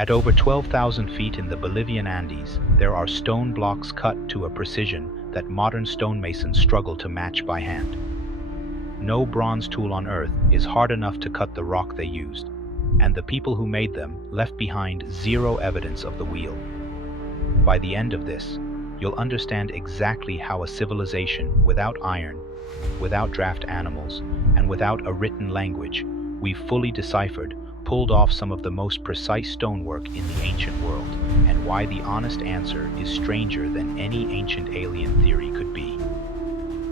At over 12,000 feet in the Bolivian Andes, there are stone blocks cut to a precision that modern stonemasons struggle to match by hand. No bronze tool on Earth is hard enough to cut the rock they used, and the people who made them left behind zero evidence of the wheel. By the end of this, you'll understand exactly how a civilization without iron, without draft animals, and without a written language we've fully deciphered pulled off some of the most precise stonework in the ancient world, and why the honest answer is stranger than any ancient alien theory could be.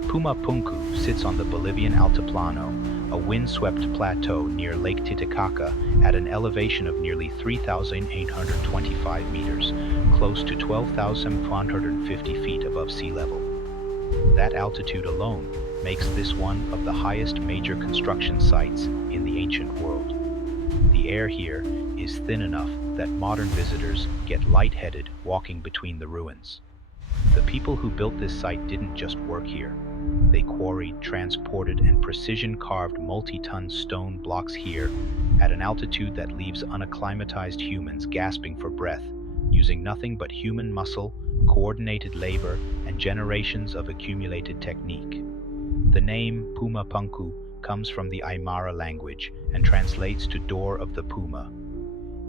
Puma Punku sits on the Bolivian Altiplano, a windswept plateau near Lake Titicaca at an elevation of nearly 3,825 meters, close to 12,450 feet above sea level. That altitude alone makes this one of the highest major construction sites in the ancient world. The air here is thin enough that modern visitors get lightheaded walking between the ruins. The people who built this site didn't just work here. They quarried, transported, and precision-carved multi-ton stone blocks here at an altitude that leaves unacclimatized humans gasping for breath, using nothing but human muscle, coordinated labor, and generations of accumulated technique. The name Puma Punku comes from the Aymara language and translates to Door of the Puma.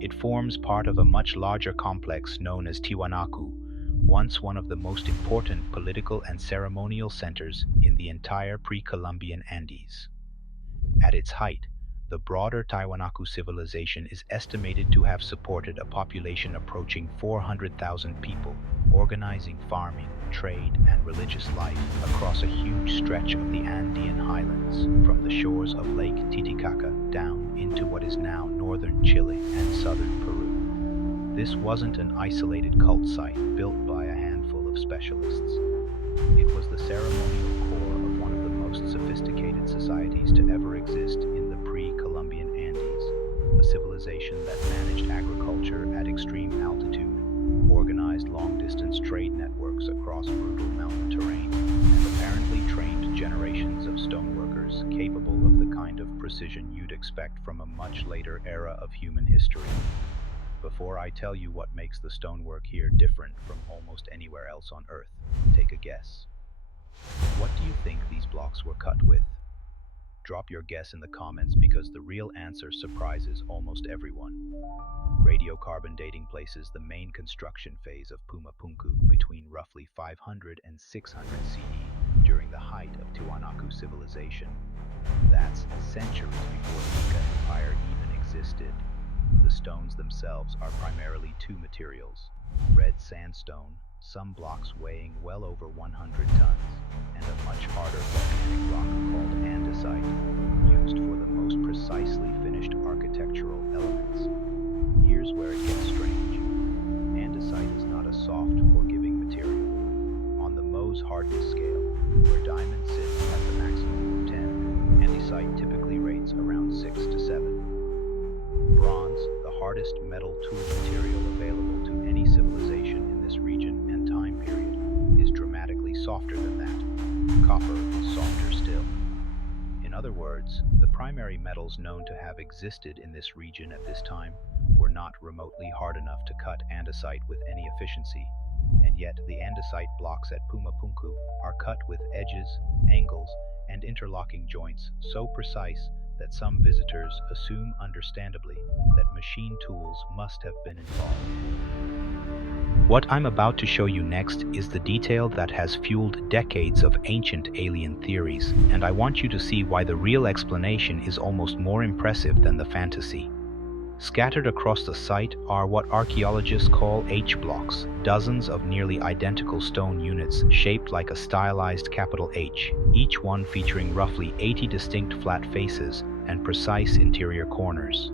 It forms part of a much larger complex known as Tiwanaku, once one of the most important political and ceremonial centers in the entire pre-Columbian Andes. At its height, the broader Tiwanaku civilization is estimated to have supported a population approaching 400,000 people, organizing farming, trade, and religious life across a huge stretch of the Andean highlands, from the shores of Lake Titicaca down into what is now northern Chile and southern Peru. This wasn't an isolated cult site built by a handful of specialists. It was the ceremonial core of one of the most sophisticated societies to ever exist in the pre-Columbian Andes, a civilization that managed agriculture at extreme altitude, organized long-distance trade networks across brutal mountain terrain, and apparently trained generations of stoneworkers capable of the kind of precision you'd expect from a much later era of human history. Before I tell you what makes the stonework here different from almost anywhere else on Earth, take a guess. What do you think these blocks were cut with? Drop your guess in the comments because the real answer surprises almost everyone. Radiocarbon dating places the main construction phase of Puma Punku between roughly 500 and 600 CE during the height of Tiwanaku civilization. That's centuries before the Inca Empire even existed. The stones themselves are primarily two materials: red sandstone, some blocks weighing well over 100 tons, and a much harder volcanic rock called andesite, used for the most precisely finished architectural elements. Here's where it gets strange. Andesite is not a soft, forgiving material. On the Mohs hardness scale, where diamonds sit at the maximum of 10, andesite typically rates around 6 to 7. Bronze, the hardest metal tool material available to any civilization in this region and time period, is dramatically softer than that. Copper is softer still. In other words, the primary metals known to have existed in this region at this time were not remotely hard enough to cut andesite with any efficiency, and yet the andesite blocks at Puma Punku are cut with edges, angles, and interlocking joints so precise that some visitors assume understandably that machine tools must have been involved. What I'm about to show you next is the detail that has fueled decades of ancient alien theories, and I want you to see why the real explanation is almost more impressive than the fantasy. Scattered across the site are what archaeologists call H-blocks, dozens of nearly identical stone units shaped like a stylized capital H, each one featuring roughly 80 distinct flat faces and precise interior corners.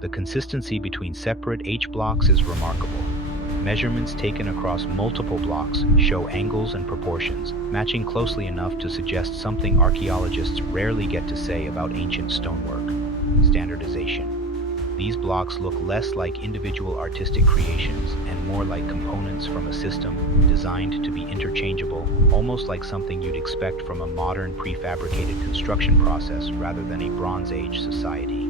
The consistency between separate H-blocks is remarkable. Measurements taken across multiple blocks show angles and proportions, matching closely enough to suggest something archaeologists rarely get to say about ancient stonework: standardization. These blocks look less like individual artistic creations and more like components from a system designed to be interchangeable, almost like something you'd expect from a modern prefabricated construction process rather than a Bronze Age society.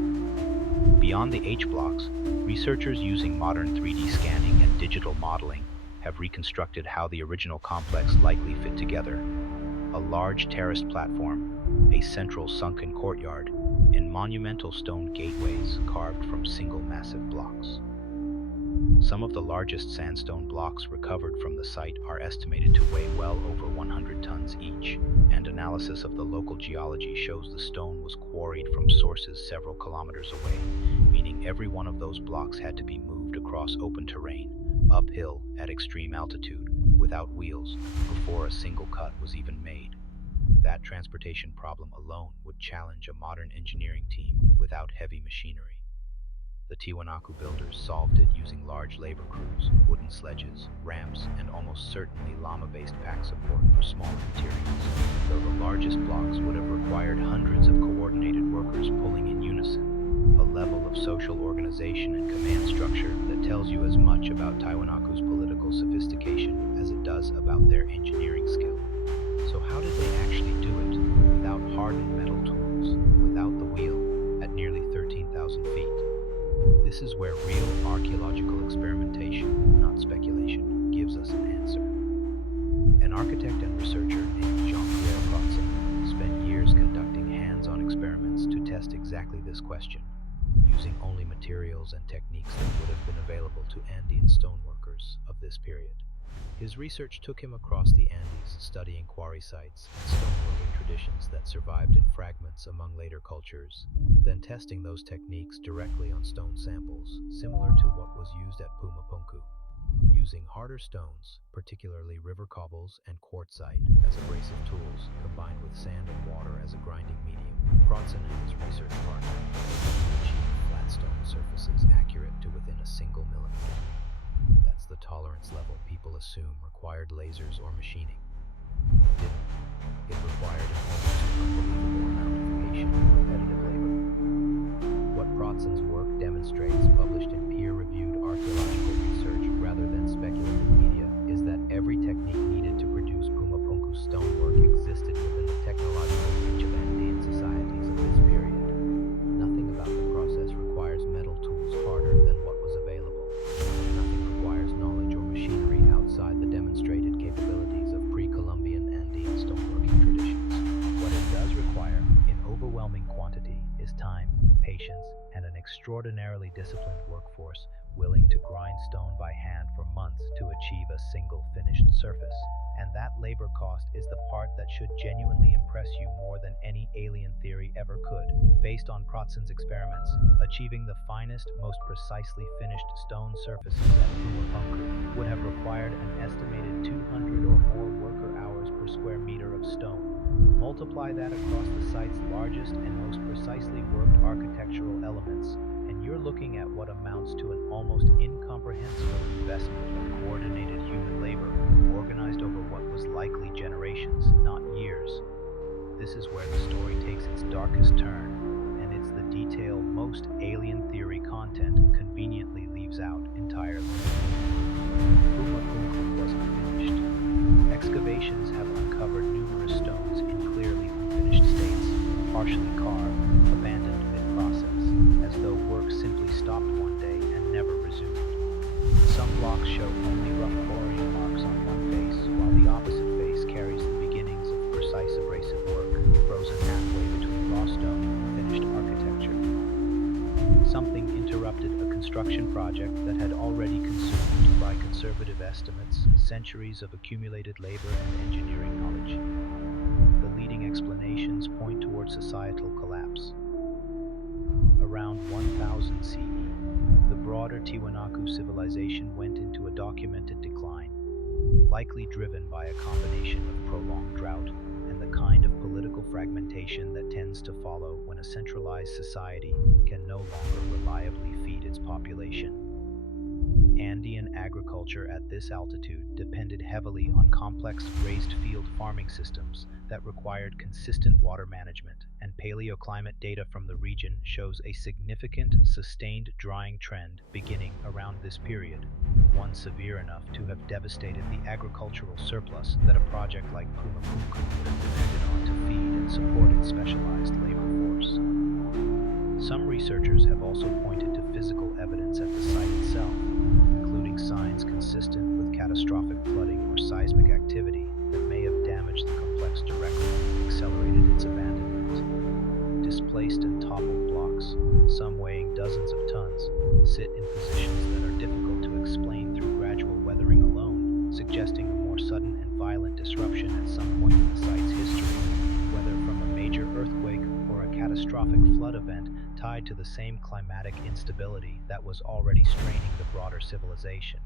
Beyond the H blocks, Researchers using modern 3D scanning and digital modeling have reconstructed how the original complex likely fit together. A large terraced platform, a central sunken courtyard, and monumental stone gateways carved from single massive blocks. Some of the largest sandstone blocks recovered from the site are estimated to weigh well over 100 tons each, and analysis of the local geology shows the stone was quarried from sources several kilometers away, meaning every one of those blocks had to be moved across open terrain, uphill at extreme altitude, without wheels, before a single cut was even made. That transportation problem alone would challenge a modern engineering team without heavy machinery. The Tiwanaku builders solved it using large labor crews, wooden sledges, ramps, and almost certainly llama-based pack support for smaller materials, though the largest blocks would have required hundreds of coordinated workers pulling in unison, a level of social organization and command structure that tells you as much about Tiwanaku's political sophistication as it does about their engineering skill. So how did they actually do it without hardened metal tools, without the wheel, at nearly 13,000 feet? This is where real archaeological experimentation, not speculation, gives us an answer. An architect and researcher named Jean-Pierre Protzen spent years conducting hands-on experiments to test exactly this question, using only materials and techniques that would have been available to Andean stoneworkers of this period. His research took him across the Andes, studying quarry sites and stoneworking traditions that survived in fragments among later cultures, then testing those techniques directly on stone samples, similar to what was used at Puma Punku. Using harder stones, particularly river cobbles and quartzite, as abrasive tools, combined with sand and water as a grinding medium, Protzen and his research partner achieved flat stone surfaces accurate to within a single millimeter. That's the tolerance level people assume required lasers or machining. It didn't. It required an almost unbelievable amount of patient and repetitive labor. What Protzen's work demonstrates, published in peer-reviewed archaeological research rather than speculative media, is that every technique needed to produce Puma Punku stonework existed within the technological reach of Andean societies of this period. Nothing about the process requires metal tools harder than what was available. Nothing requires knowledge or machinery outside the demonstrated capabilities of pre-Columbian Andean stoneworking traditions. What it does require, in overwhelming quantity, is time, patience, and an extraordinarily disciplined workforce willing to grind stone by hand for months to achieve a single finished surface. And that labor cost is the part that should genuinely impress you more than any alien theory ever could. Based on Protzen's experiments, achieving the finest, most precisely finished stone surfaces at Puma Punku would have required an estimated 200 or more worker hours per square meter of stone. Multiply that across the site's largest and most precisely worked architectural elements, and you're looking at what amounts to an almost incomprehensible investment of coordinated human labor, organized over what was likely generations, not years. This is where the story takes its darkest turn, and it's the detail most alien theory content conveniently leaves out entirely. Puma Punku wasn't finished. Excavations have uncovered numerous stones in clearly unfinished states, partially carved, abandoned mid-process, as though work simply stopped one day and never resumed. Some blocks show only rough quarrying marks on one face, while the opposite face carries the beginnings of precise abrasive work, frozen halfway between raw stone and finished architecture. Something interrupted a construction project that had already consumed, by conservative estimates, centuries of accumulated labor and engineering knowledge. The leading explanations point toward societal collapse. Around 1000 CE, the broader Tiwanaku civilization went into a documented decline, likely driven by a combination of prolonged drought and the kind of political fragmentation that tends to follow when a centralized society can no longer reliably feed its population. Andean agriculture at this altitude depended heavily on complex raised field farming systems that required consistent water management, and paleoclimate data from the region shows a significant, sustained drying trend beginning around this period, one severe enough to have devastated the agricultural surplus that a project like Puma Punku would have depended on to feed and support its specialized labor force. Some researchers have also pointed to physical evidence at the site itself, including signs consistent with catastrophic flooding or seismic activity that may have damaged the complex directly and accelerated its abandonment. Displaced and toppled blocks, some weighing dozens of tons, sit in positions that are difficult to explain through gradual weathering alone, suggesting a more sudden and violent disruption at some point in the site's history, whether from a major earthquake or a catastrophic flood event tied to the same climatic instability that was already straining the broader civilization.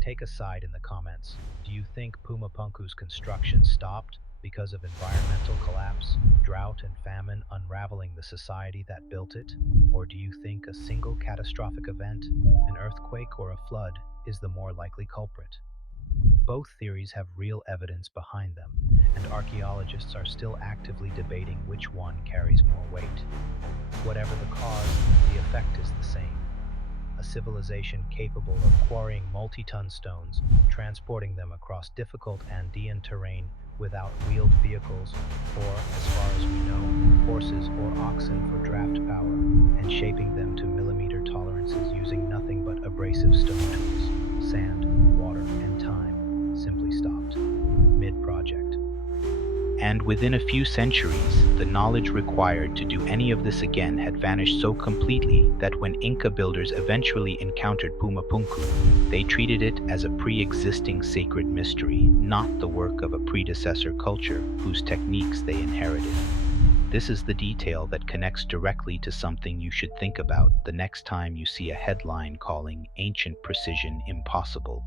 Take a side in the comments. Do you think Puma Punku's construction stopped because of environmental collapse, drought, and famine unraveling the society that built it? Or do you think a single catastrophic event, an earthquake or a flood, is the more likely culprit? Both theories have real evidence behind them, and archaeologists are still actively debating which one carries more weight. Whatever the cause, the effect is the same. A civilization capable of quarrying multi-ton stones, transporting them across difficult Andean terrain without wheeled vehicles, or, as far as we know, horses or oxen for draft power, and shaping them to millimeter tolerances using nothing but abrasive stone tools, sand, water, and time, simply stopped mid-project. And within a few centuries, the knowledge required to do any of this again had vanished so completely that when Inca builders eventually encountered Puma Punku, they treated it as a pre-existing sacred mystery, not the work of a predecessor culture whose techniques they inherited. This is the detail that connects directly to something you should think about the next time you see a headline calling ancient precision impossible.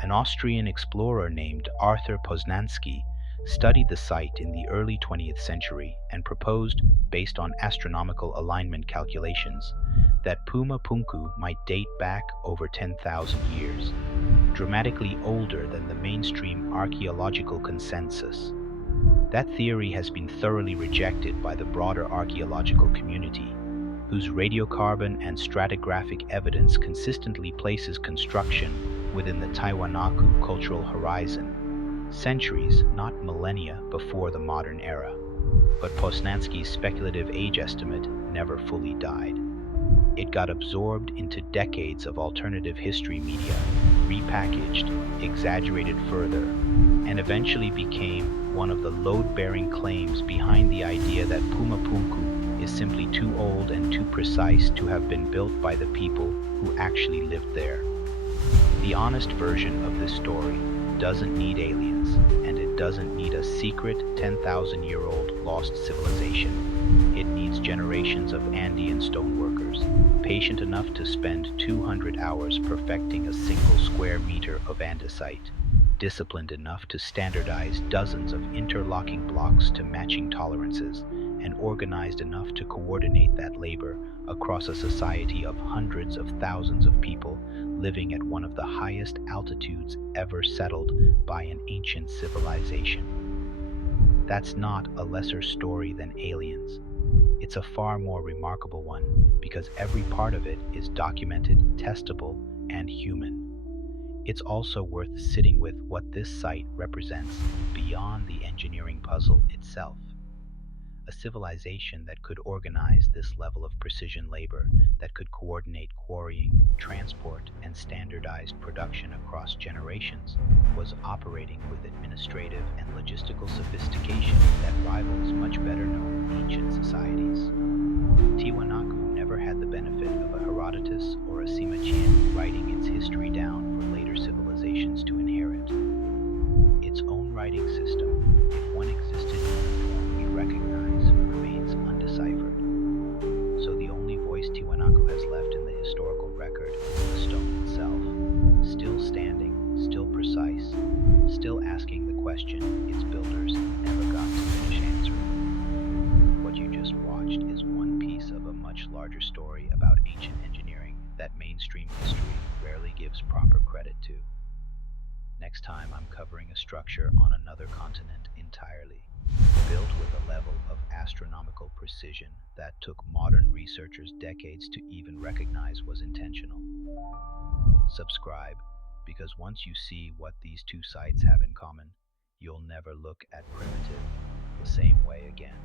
An Austrian explorer named Arthur Poznański studied the site in the early 20th century and proposed, based on astronomical alignment calculations, that Puma Punku might date back over 10,000 years, dramatically older than the mainstream archaeological consensus. That theory has been thoroughly rejected by the broader archaeological community, whose radiocarbon and stratigraphic evidence consistently places construction within the Tiwanaku cultural horizon, centuries, not millennia, before the modern era. But Poznański's speculative age estimate never fully died. It got absorbed into decades of alternative history media, repackaged, exaggerated further, and eventually became one of the load-bearing claims behind the idea that Puma Punku is simply too old and too precise to have been built by the people who actually lived there. The honest version of this story doesn't need aliens, and it doesn't need a secret 10,000-year-old lost civilization. It needs generations of Andean stoneworkers, patient enough to spend 200 hours perfecting a single square meter of andesite, disciplined enough to standardize dozens of interlocking blocks to matching tolerances, and organized enough to coordinate that labor across a society of hundreds of thousands of people living at one of the highest altitudes ever settled by an ancient civilization. That's not a lesser story than aliens. It's a far more remarkable one because every part of it is documented, testable, and human. It's also worth sitting with what this site represents beyond the engineering puzzle itself. A civilization that could organize this level of precision labor, that could coordinate quarrying, transport, and standardized production across generations, was operating with administrative and logistical sophistication that rivals much better known ancient societies. Tiwanaku never had the benefit of a Herodotus or a Sima Qian writing its history down for later civilizations to inherit. Its own writing system, if one existed in the form we recognize, remains undeciphered. So the only voice Tiwanaku has left in the historical record is the stone itself, still standing, still precise, still asking the question its builders never got to finish answering. What you just watched is one piece of a much larger story about ancient engineering that mainstream history rarely gives proper credit to. Next time I'm covering a structure on another continent entirely, built with a level of astronomical precision that took modern researchers decades to even recognize was intentional. Subscribe, because once you see what these two sites have in common, you'll never look at primitive the same way again.